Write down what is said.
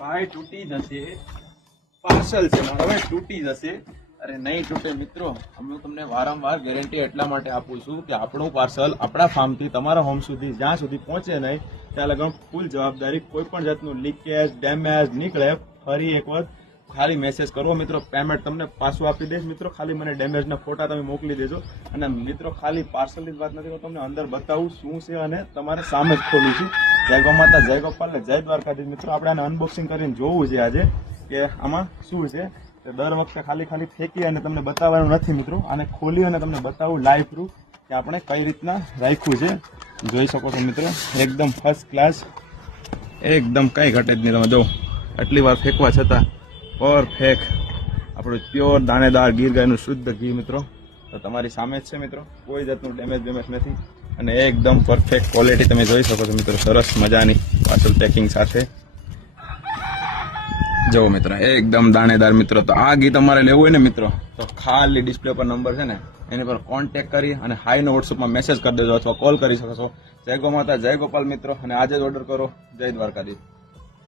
ભાઈ તૂટી જશે, પાર્સલ છે મારો ભાઈ તૂટી જશે. અરે નહીં તૂટે મિત્રો, અમે તમને વારંવાર ગેરંટી એટલા માટે આપું છું કે આપણું પાર્સલ આપણા ફાર્મથી તમારા હોમ સુધી જ્યાં સુધી પહોંચે નહીં ત્યાં લગન ફૂલ જવાબદારી. કોઈ પણ જાતનું લીકેજ ડેમેજ નીકળે ફરી એક વખત ખાલી મેસેજ કરવો મિત્રો, પેમેન્ટ તમને પાછું આપી દઈશ મિત્રો. ખાલી મને ડેમેજના ફોટા તમે મોકલી દેજો. અને મિત્રો ખાલી પાર્સલની જ વાત નથી, હું તમને અંદર બતાવું શું છે અને તમારે સામે જ ખોલું છું. જય ગૌ માતા, જય ગોપાલ ને જય દ્વારકાધીશ. મિત્રો આપણે આને અનબોક્સિંગ કરીને જોવું છે આજે કે આમાં શું છે. દર વખતે ખાલી ફેંકી અને તમને બતાવવાનું નથી મિત્રો, આને ખોલી અને તમને બતાવું લાઈવ પ્રૂફ કે આપણે કઈ રીતના રાખ્યું છે. જોઈ શકો છો મિત્રો, એકદમ ફર્સ્ટ ક્લાસ, એકદમ કઈ ઘટે જ નહીં. તમે જો આટલી વાર ફેંકવા છતાં પરફેક્ટ આપણું પ્યોર દાણેદાર ગીર ગાયનું શુદ્ધ ઘી મિત્રો. તો તમારી સામે જ છે મિત્રો, કોઈ જાતનું ડેમેજ નથી અને એકદમ પરફેક્ટ ક્વોલિટી તમે જોઈ શકો છો મિત્રો. સરસ મજાની પાર્સલ પેકિંગ સાથે જો મિત્રો, એકદમ દાણેદાર મિત્રો. તો આ ઘી તમારે લેવું હોય ને મિત્રો તો ખાલી ડિસ્પ્લે પર નંબર છે ને એની પર કોન્ટેક્ટ કરી અને હાઈનો વોટ્સઅપમાં મેસેજ કરી દેજો અથવા કોલ કરી શકો છો. જય ગૌ માતા, જય ગોપાલ મિત્રો. અને આજે જ ઓર્ડર કરો. જય દ્વારકાધીશ.